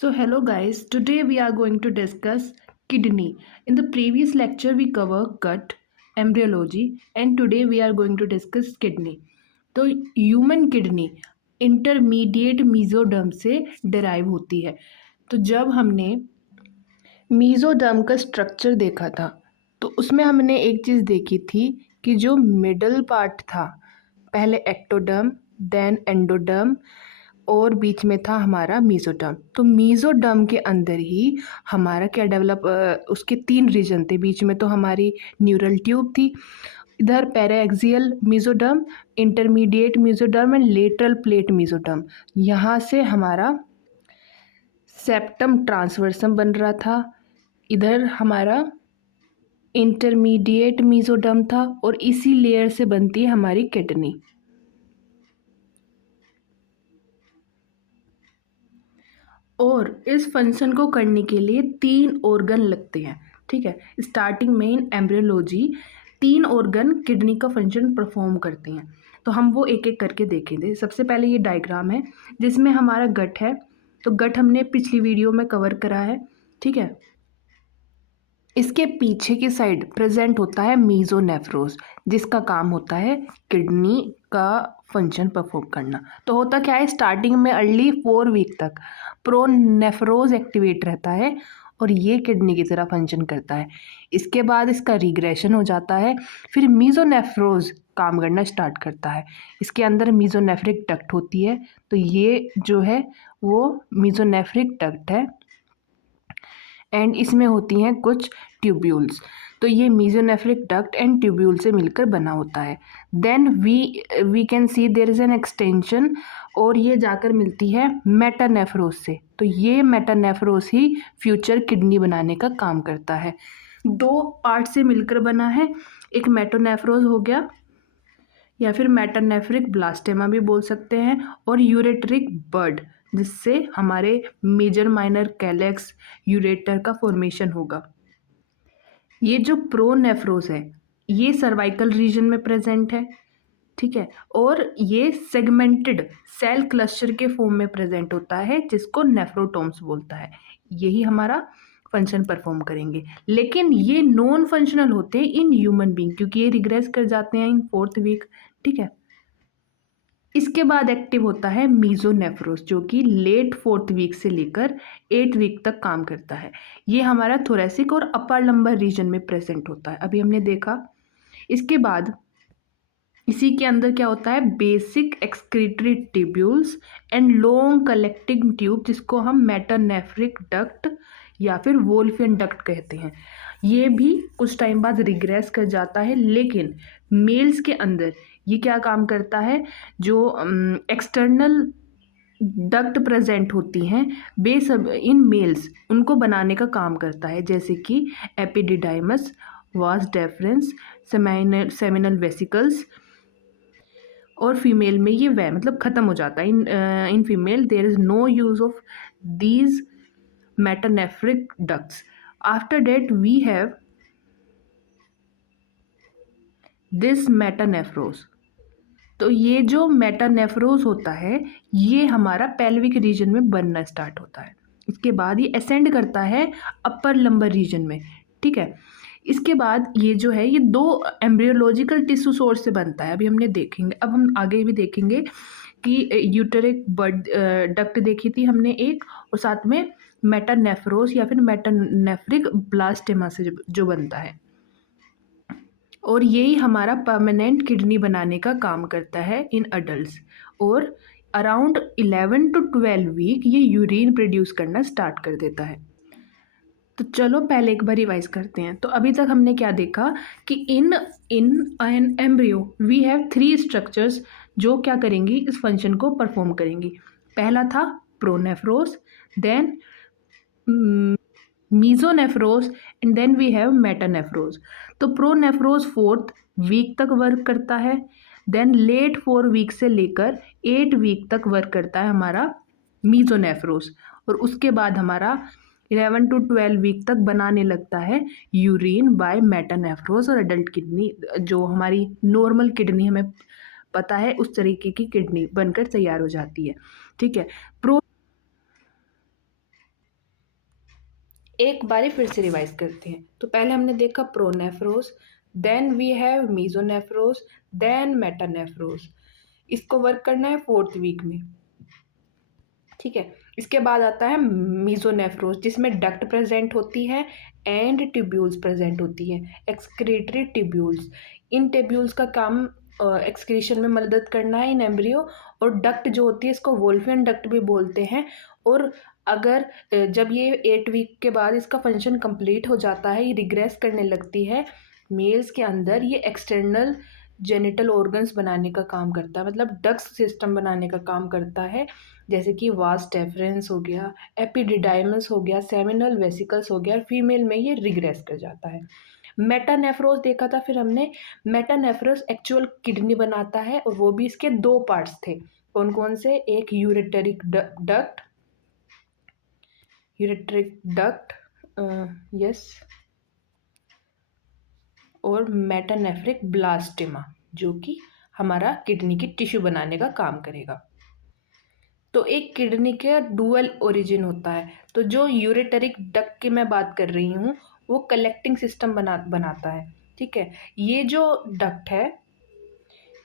So hello guys, today we are going to discuss kidney. In the previous lecture we cover gut, embryology and today we are going to discuss kidney. तो human kidney intermediate mesoderm से derive होती है। तो जब हमने mesoderm का structure देखा था तो उसमें हमने एक चीज़ देखी थी कि जो मिडल पार्ट था, पहले एक्टोडर्म, देन एंडोडर्म और बीच में था हमारा मीजोडर्म। तो मीजोडर्म के अंदर ही हमारा क्या डेवलप, उसके 3 रीजन थे। बीच में तो हमारी न्यूरल ट्यूब थी, इधर paraxial mesoderm, intermediate mesoderm and lateral plate mesoderm. यहाँ से हमारा सेप्टम ट्रांसवर्सम बन रहा था, इधर हमारा इंटरमीडिएट मीजोडर्म था और इसी लेयर से बनती है हमारी किडनी। और इस फंक्शन को करने के लिए 3 ऑर्गन लगते हैं। ठीक है, स्टार्टिंग में इन एम्ब्रियोलॉजी 3 ऑर्गन किडनी का फंक्शन परफॉर्म करते हैं। तो हम वो एक एक करके देखेंगे। सबसे पहले ये डायग्राम है जिसमें हमारा गट है। तो गट हमने पिछली वीडियो में कवर करा है। ठीक है, इसके पीछे की साइड प्रेजेंट होता है मीजोनेफ्रोज, जिसका काम होता है किडनी का फंक्शन परफॉर्म करना। तो होता क्या है, स्टार्टिंग में अर्ली 4 वीक तक प्रोनेफ्रोज एक्टिवेट रहता है और ये किडनी की तरह फंक्शन करता है। इसके बाद इसका रिग्रेशन हो जाता है, फिर मीजोनेफ्रोज काम करना स्टार्ट करता है। इसके अंदर मीजोनेफ्रिक डक्ट होती है। तो ये जो है वो मीजोनेफ्रिक डक्ट है एंड इसमें होती हैं कुछ ट्यूब्यूल्स। तो ये मीजोनेफ्रिक डक्ट एंड ट्यूब्यूल से मिलकर बना होता है। Then we can see there is an extension और ये जाकर मिलती है मेटानेफ्रोस से। तो ये मेटानेफ्रोस ही फ्यूचर किडनी बनाने का काम करता है। 2 पार्ट से मिलकर बना है, एक मेटानेफ्रोस हो गया या फिर मेटानेफ्रिक ब्लास्टेमा भी बोल सकते हैं, और यूरेटरिक बड, जिससे हमारे मेजर माइनर कैलेक्स यूरेटर का फॉर्मेशन होगा। ये जो प्रोनेफ्रोस है ये सर्वाइकल रीजन में प्रेजेंट है। ठीक है, और ये सेगमेंटेड सेल क्लस्टर के फॉर्म में प्रेजेंट होता है, जिसको नेफ्रोटोम्स बोलता है। यही हमारा फंक्शन परफॉर्म करेंगे। लेकिन ये नॉन फंक्शनल होते हैं इन ह्यूमन बीइंग, क्योंकि ये रिग्रेस कर जाते हैं इन 4th वीक। ठीक है, इसके बाद एक्टिव होता है मीजोनेफ्रोस, जो कि लेट 4th वीक से लेकर 8th वीक तक काम करता है। ये हमारा थोरेसिक और अपर लंबर रीजन में प्रेजेंट होता है, अभी हमने देखा। इसके बाद इसी के अंदर क्या होता है, basic excretory tubules and long collecting tube, जिसको हम मेटानेफ्रिक डक्ट या फिर वोल्फियन डक्ट कहते हैं। ये भी कुछ टाइम बाद रिग्रेस कर जाता है, लेकिन मेल्स के अंदर ये क्या काम करता है, जो एक्सटर्नल डक्ट प्रेजेंट होती हैं बेस इन मेल्स, उनको बनाने का काम करता है, जैसे कि epididymis, vas deferens, seminal vesicles. और फीमेल में ये वह मतलब ख़त्म हो जाता है। In female there is no use of these metanephric ducts. After that we have this metanephros. तो ये जो मेटानेफ्रोस होता है ये हमारा पेल्विक रीजन में बनना स्टार्ट होता है। इसके बाद ये असेंड करता है अपर लंबर रीजन में। ठीक है, इसके बाद ये जो है ये 2 एम्ब्रियोलॉजिकल टिश्यू सोर्स से बनता है, अभी हमने देखेंगे। अब हम आगे भी देखेंगे कि यूटेरिक बड डक्ट देखी थी हमने एक, और साथ में मेटानेफ्रोस या फिर मेटानेफ्रिक ब्लास्टेमा से जो बनता है। और यही हमारा परमानेंट किडनी बनाने का काम करता है इन अडल्ट्स। और अराउंड 11 to 12 वीक ये यूरिन प्रोड्यूस करना स्टार्ट कर देता है। तो चलो पहले एक बार रिवाइज करते हैं। तो अभी तक हमने क्या देखा कि in in an embryo we have 3 structures जो क्या करेंगी, इस फंक्शन को परफॉर्म करेंगी। पहला था pronephros, then mesonephros and then we have metanephros. तो प्रोनेफ्रोस 4th वीक तक वर्क करता है, देन लेट 4 वीक से लेकर 8 वीक तक वर्क करता है हमारा मीजोनेफ्रोस, और उसके बाद हमारा 11 to 12 वीक तक बनाने लगता है यूरिन बाय मेटानेफ्रोस। और अडल्ट किडनी, जो हमारी नॉर्मल किडनी हमें पता है उस तरीके की किडनी बनकर तैयार हो जाती है। ठीक है, प्रो एक बारी फिर से रिवाइज करते हैं। तो पहले हमने देखा प्रोनेफ्रोस, देन वी हैव मीजोनेफ्रोस, देन मेटानेफ्रोस। इसको वर्क करना है 4th वीक में, ठीक है। इसके बाद आता है मीजोनेफ्रोस, जिसमें डक्ट प्रेजेंट होती है एंड ट्यूब्यूल्स प्रेजेंट होती है, एक्सक्रीटरी ट्यूब्यूल्स। इन ट्यूब्यूल्स का काम एक्सक्रीशन में मदद करना है इन एम्ब्रियो। और डक्ट जो होती है इसको वोल्फियन डक्ट भी बोलते हैं। और अगर जब ये 8 वीक के बाद इसका फंक्शन कंप्लीट हो जाता है, ये रिग्रेस करने लगती है मेल्स के अंदर, ये एक्सटर्नल जेनिटल ऑर्गन्स बनाने का काम करता है, मतलब डक्ट सिस्टम बनाने का काम करता है, जैसे कि वास डेफरेंस हो गया, एपिडिडाइमस हो गया, सेमिनल वेसिकल्स हो गया। फीमेल में ये रिग्रेस कर जाता है। मेटानेफ्रोस देखा था फिर हमने। मेटानेफ्रोस एक्चुअल किडनी बनाता है, और वो भी इसके 2 पार्ट्स थे। कौन कौन से? एक यूरेटरिक डक्ट, यूरेटरिक डक्ट, यस, और मेटानेफ्रिक ब्लास्टेमा, जो कि हमारा किडनी की टिश्यू बनाने का काम करेगा। तो एक किडनी का डुअल ओरिजिन होता है। तो जो यूरेटरिक डक्ट की मैं बात कर रही हूँ, वो कलेक्टिंग सिस्टम बनाता है, ठीक है। ये जो डक्ट है,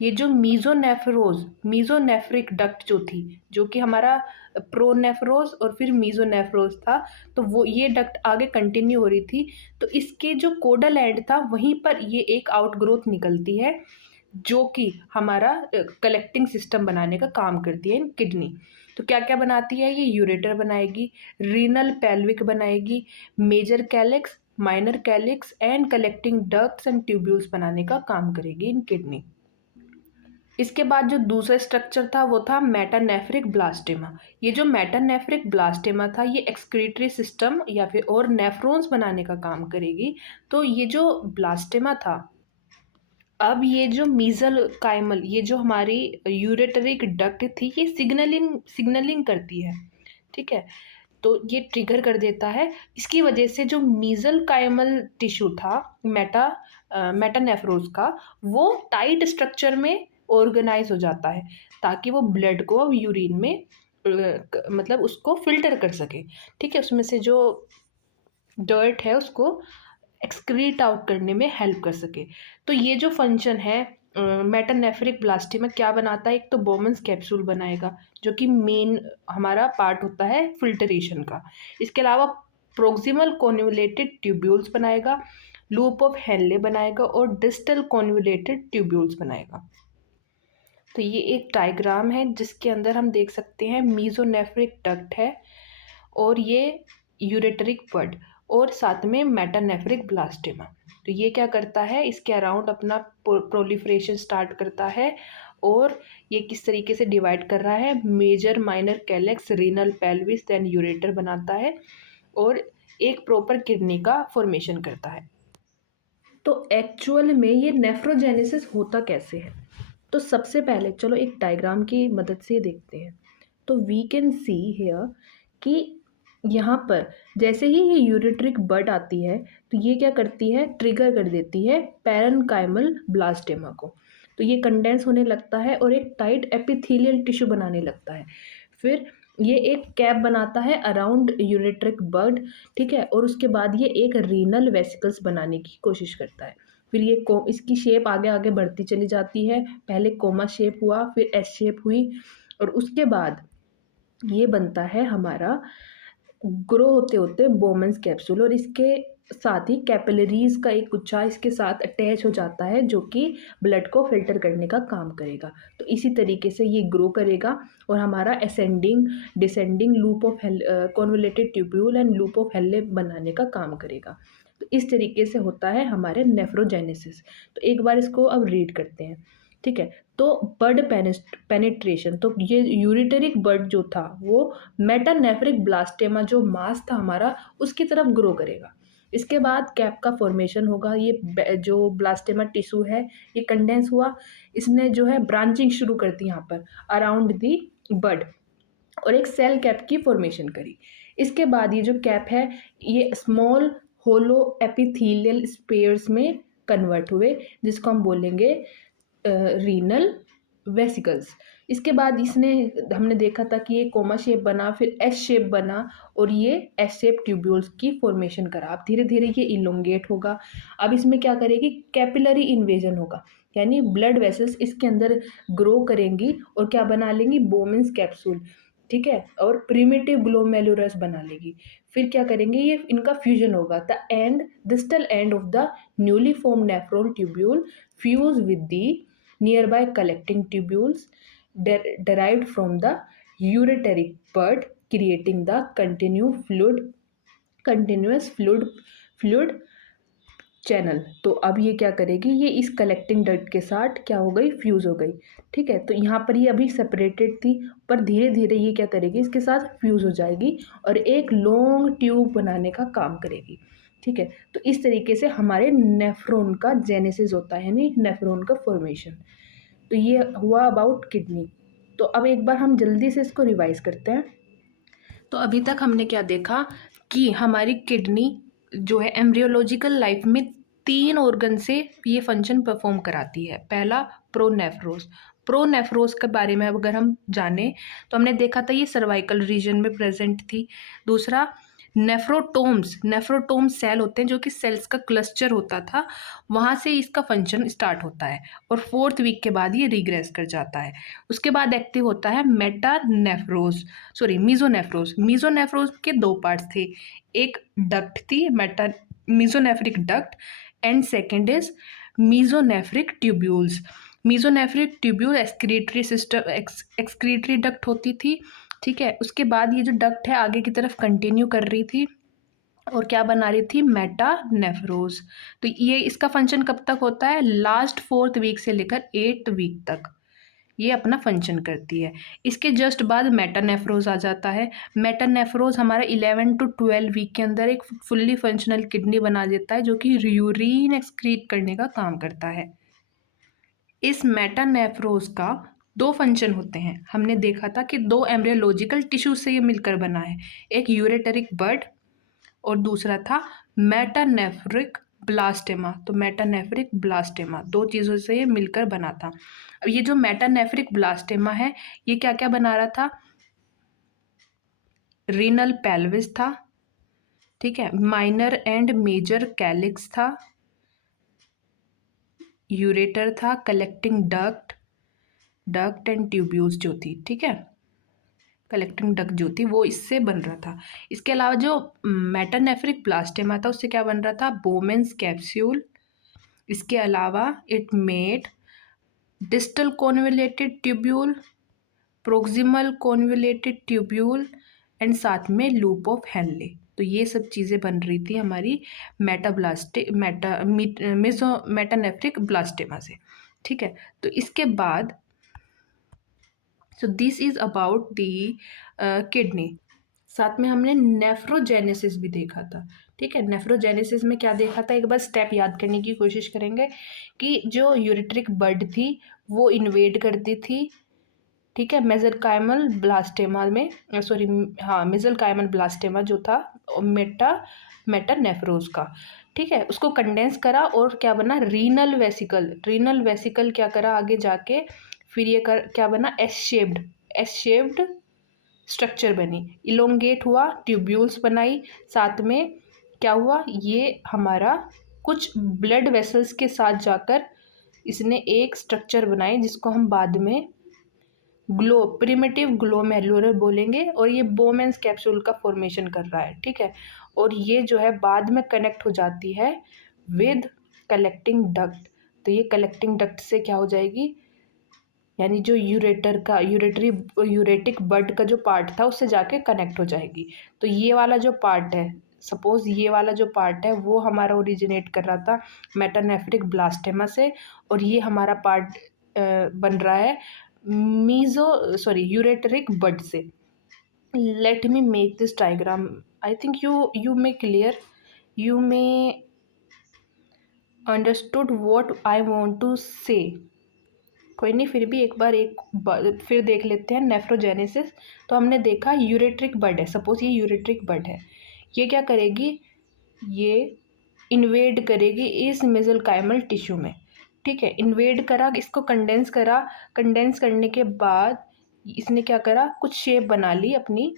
ये जो मीजोनेफ्रिक डक्ट जो थी, जो कि हमारा प्रोनेफ्रोस और फिर मीजोनेफ्रोस था, तो वो ये डक्ट आगे कंटिन्यू हो रही थी। तो इसके जो कोडल एंड था, वहीं पर ये एक आउटग्रोथ निकलती है, जो कि हमारा कलेक्टिंग सिस्टम बनाने का काम करती है किडनी। तो क्या क्या बनाती है ये? यूरेटर बनाएगी, रीनल पेल्विक बनाएगी, major calyx, minor calyx and collecting ducts and tubules बनाने का काम करेगी इन किडनी। इसके बाद जो दूसरा स्ट्रक्चर था वो था मेटानेफ्रिक ब्लास्टेमा। ये जो मेटानेफ्रिक ब्लास्टेमा था, ये एक्सक्रीटरी सिस्टम या फिर और नेफ्रॉन्स बनाने का काम करेगी। तो ये जो ब्लास्टेमा था, अब ये जो मीजल काइमल, ये जो हमारी यूरेटरिक डक्ट थी, ये सिग्नलिंग करती है, ठीक है। तो ये ट्रिगर कर देता है। इसकी वजह से जो मीजल काइमल टिश्यू था मेटानेफ्रोस का, वो टाइट स्ट्रक्चर में ऑर्गेनाइज हो जाता है, ताकि वो ब्लड को अब यूरिन में मतलब उसको फिल्टर कर सके, ठीक है। उसमें से जो डर्ट है उसको एक्सक्रीट आउट करने में हेल्प कर सके। तो ये जो फंक्शन है मेटानेफ्रिक ब्लास्टेमा क्या बनाता है? एक तो बोमन्स कैप्सूल बनाएगा, जो कि मेन हमारा पार्ट होता है फिल्टरेशन का। इसके अलावा प्रोक्सिमल कॉन्वुलेटेड ट्यूब्यूल्स बनाएगा, लूप ऑफ हेनले बनाएगा, और डिस्टल कॉन्वुलेटेड ट्यूब्यूल्स बनाएगा। तो ये एक डायग्राम है जिसके अंदर हम देख सकते हैं मीजोनेफ्रिक डक्ट है, और ये यूरेटरिक बड, और साथ में मेटानेफ्रिक ब्लास्टेमा। तो ये क्या करता है? इसके अराउंड अपना प्रोलिफरेशन स्टार्ट करता है, और ये किस तरीके से डिवाइड कर रहा है? Major, minor calyx, renal pelvis, then ureter बनाता है, और एक प्रॉपर किडनी का फॉर्मेशन करता है। तो एक्चुअल में ये नेफ्रोजेनेसिस होता कैसे है? तो सबसे पहले चलो एक डायग्राम की मदद से देखते हैं। तो वी कैन सी हियर कि यहाँ पर जैसे ही ये यूरेट्रिक बड आती है, तो ये क्या करती है? ट्रिगर कर देती है पैरेन्काइमल ब्लास्टेमा को। तो ये कंडेंस होने लगता है और एक टाइट एपिथेलियल टिश्यू बनाने लगता है। फिर ये एक कैप बनाता है अराउंड यूरेट्रिक बड, ठीक है। और उसके बाद ये एक रीनल वेसिकल्स बनाने की कोशिश करता है। फिर ये इसकी शेप आगे आगे बढ़ती चली जाती है। पहले कोमा शेप हुआ, फिर एस शेप हुई, और उसके बाद ये बनता है हमारा ग्रो होते होते बोमेंस कैप्सूल, और इसके साथ ही कैपिलरीज का एक गुच्छा इसके साथ अटैच हो जाता है, जो कि ब्लड को फिल्टर करने का काम करेगा। तो इसी तरीके से ये ग्रो करेगा, और हमारा ascending descending loop of convoluted tubule and loop of Henle बनाने का काम करेगा। तो इस तरीके से होता है हमारे नेफ्रोजेनेसिस। तो एक बार इसको अब रीड करते हैं, ठीक है। तो बड पेनिट्रेशन, तो ये यूरिटरिक बड जो था वो मेटानेफ्रिक ब्लास्टेमा जो मास था हमारा, उसकी तरफ ग्रो करेगा। इसके बाद कैप का फॉर्मेशन होगा। ये जो ब्लास्टेमा टिश्यू है, ये कंडेंस हुआ, इसने जो है ब्रांचिंग शुरू कर दी यहाँ पर अराउंड दी बड, और एक सेल कैप की फॉर्मेशन करी। इसके बाद ये जो कैप है, ये स्मॉल होलो एपिथेलियल स्पेयर्स में कन्वर्ट हुए, जिसको हम बोलेंगे रीनल वेसिकल्स। इसके बाद इसने हमने देखा था कि ये कोमा शेप बना, फिर एस शेप बना और ये एस शेप ट्यूब्यूल्स की फॉर्मेशन करा। अब धीरे धीरे ये इलोंगेट होगा। अब इसमें क्या करेगी, कैपिलरी इन्वेजन होगा, यानी ब्लड वेसल्स इसके अंदर ग्रो करेंगी और क्या बना लेंगी, बोमेंस कैप्सूल, ठीक है, और प्रिमिटिव ग्लोमेरुलस बना लेगी। फिर क्या करेंगे, ये इनका फ्यूजन होगा। The end distal end of the newly form nephron tubule fuse with the nearby collecting tubules derived from the ureteric bud, creating the continuous fluid channel. तो अब ये क्या करेगी, ये इस कलेक्टिंग डक्ट के साथ क्या हो गई, फ्यूज हो गई। ठीक है, तो यहाँ पर ये अभी सेपरेटेड थी, पर धीरे धीरे ये क्या करेगी, इसके साथ फ्यूज हो जाएगी और एक लॉन्ग ट्यूब बनाने का काम करेगी। ठीक है, तो इस तरीके से हमारे नेफ्रॉन का जेनेसिस होता है, यानी नेफ्रॉन का फॉर्मेशन। तो ये हुआ अबाउट किडनी। तो अब एक बार हम जल्दी से इसको रिवाइज करते हैं। तो अभी तक हमने क्या देखा कि हमारी किडनी जो है एम्ब्रियोलॉजिकल लाइफ में 3 ऑर्गन से ये फंक्शन परफॉर्म कराती है। पहला प्रोनेफ्रोस। प्रोनेफ्रोस के बारे में अगर हम जाने तो हमने देखा था ये सर्वाइकल रीजन में प्रेजेंट थी। दूसरा नेफ्रोटोम्स सेल होते हैं जो कि सेल्स का क्लस्टर होता था, वहाँ से इसका फंक्शन स्टार्ट होता है और 4th वीक के बाद ये रिग्रेस कर जाता है। उसके बाद एक्टिव होता है मीजोनेफ्रोस। मीजोनेफ्रोस के 2 पार्ट्स थे, एक डक्ट थी mesonephric duct and second is mesonephric tubules. Mesonephric tubule excretory duct होती थी। ठीक है, उसके बाद ये जो डक्ट है आगे की तरफ कंटिन्यू कर रही थी और क्या बना रही थी, मेटानेफ्रोज। तो ये इसका फंक्शन कब तक होता है, लास्ट 4th वीक से लेकर 8th वीक तक ये अपना फंक्शन करती है। इसके जस्ट बाद मेटानेफ्रोज आ जाता है। मेटानेफ्रोज हमारा 11 to 12 वीक के अंदर एक फुल्ली फंक्शनल किडनी बना देता है जो कि यूरिन एक्सक्रीट करने का काम करता है। इस मेटानेफ्रोज का 2 फंक्शन होते हैं। हमने देखा था कि 2 एम्ब्रियोलॉजिकल टिश्यू से ये मिलकर बना है, एक यूरेटरिक बड और दूसरा था मेटानेफ्रिक ब्लास्टेमा। तो मेटानेफ्रिक ब्लास्टेमा 2 चीज़ों से ये मिलकर बना था। अब ये जो मेटानेफ्रिक ब्लास्टेमा है ये क्या क्या बना रहा था, रीनल पेल्विस था, ठीक है, माइनर एंड मेजर कैलिक्स था, यूरेटर था, कलेक्टिंग डक्ट एंड ट्यूब्यूल्स जो थी, ठीक है, कलेक्टिंग डक्ट जो थी वो इससे बन रहा था। इसके अलावा जो मेटानेफ्रिक ब्लास्टेमा था उससे क्या बन रहा था, बोमेंस कैप्सूल। इसके अलावा it made distal convoluted tubule, proximal convoluted tubule and साथ में लूप ऑफ हेनले। तो ये सब चीज़ें बन रही थी हमारी मेटानेफ्रिक ब्लास्टेमा से। ठीक है, तो इसके बाद so this is about the kidney. साथ में हमने नेफ्रोजेनेसिस भी देखा था। ठीक है, नेफ्रोजेनेसिस में क्या देखा था, एक बार स्टेप याद करने की कोशिश करेंगे कि जो यूरेट्रिक बड थी वो इन्वेड करती थी, ठीक है, मेसेनकाइमल ब्लास्टेमा में, मेसेनकाइमल ब्लास्टेमा जो था मेटानेफ्रोज का। ठीक है, उसको कंडेंस करा और क्या बना, रीनल वेसिकल क्या करा आगे जाके, फिर ये क्या बना, एस शेप्ड स्ट्रक्चर बनी, इलोंगेट हुआ, ट्यूब्यूल्स बनाई, साथ में क्या हुआ, ये हमारा कुछ ब्लड वेसल्स के साथ जाकर इसने एक स्ट्रक्चर बनाई जिसको हम बाद में प्रिमिटिव ग्लोमेरुलर बोलेंगे, और ये बोमेंस कैप्सूल का फॉर्मेशन कर रहा है। ठीक है, और ये जो है बाद में कनेक्ट हो जाती है विद कलेक्टिंग डक्ट। तो ये कलेक्टिंग डक्ट से क्या हो जाएगी, यानी जो यूरेटिक बड का जो पार्ट था उससे जाके कनेक्ट हो जाएगी। तो ये वाला जो पार्ट है, सपोज ये वाला जो पार्ट है वो हमारा ओरिजिनेट कर रहा था मेटानेफ्रिक ब्लास्टेमा से, और ये हमारा पार्ट बन रहा है यूरेटरिक बड से। Let me make this diagram, I think you may clear, you may understood what I want to say. कोई नहीं, फिर भी एक बार फिर देख लेते हैं नेफ्रोजेनेसिस। तो हमने देखा यूरेट्रिक बड है, सपोज ये यूरेट्रिक बड है, ये क्या करेगी, ये इन्वेड करेगी इस मेसेनकाइमल टिश्यू में। ठीक है, इन्वेड करा, इसको कंडेंस करा, कंडेंस करने के बाद इसने क्या करा, कुछ शेप बना ली अपनी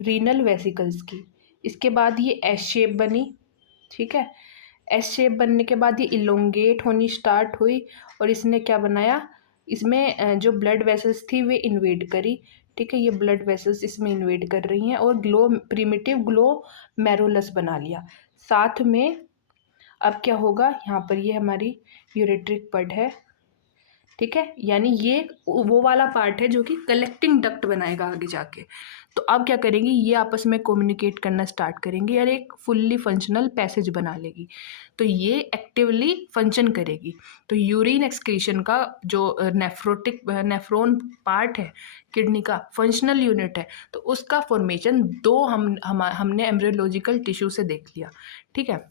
रीनल वेसिकल्स की। इसके बाद ये एस शेप बनी, ठीक है। एस शेप बनने के बाद ये इलोंगेट होनी स्टार्ट हुई और इसने क्या बनाया, इसमें जो ब्लड वेसल्स थी वे इन्वेड करी, ठीक है। ये ब्लड वेसल्स इसमें इन्वेड कर रही हैं और ग्लो प्रिमिटिव ग्लो मैरुलस बना लिया। साथ में अब क्या होगा, यहाँ पर ये हमारी यूरेट्रिक पड है, ठीक है। यानी ये वो वाला पार्ट है जो कि कलेक्टिंग डक्ट बनाएगा आगे जाके। तो अब क्या करेंगी, ये आपस में कम्युनिकेट करना स्टार्ट करेंगी और एक फुल्ली फंक्शनल पैसेज बना लेगी। तो ये एक्टिवली फंक्शन करेगी। तो यूरिन एक्सक्रीशन का जो नेफ्रोन पार्ट है किडनी का, फंक्शनल यूनिट है, तो उसका फॉर्मेशन हमने एम्ब्रियोलॉजिकल टिश्यू से देख लिया, ठीक है।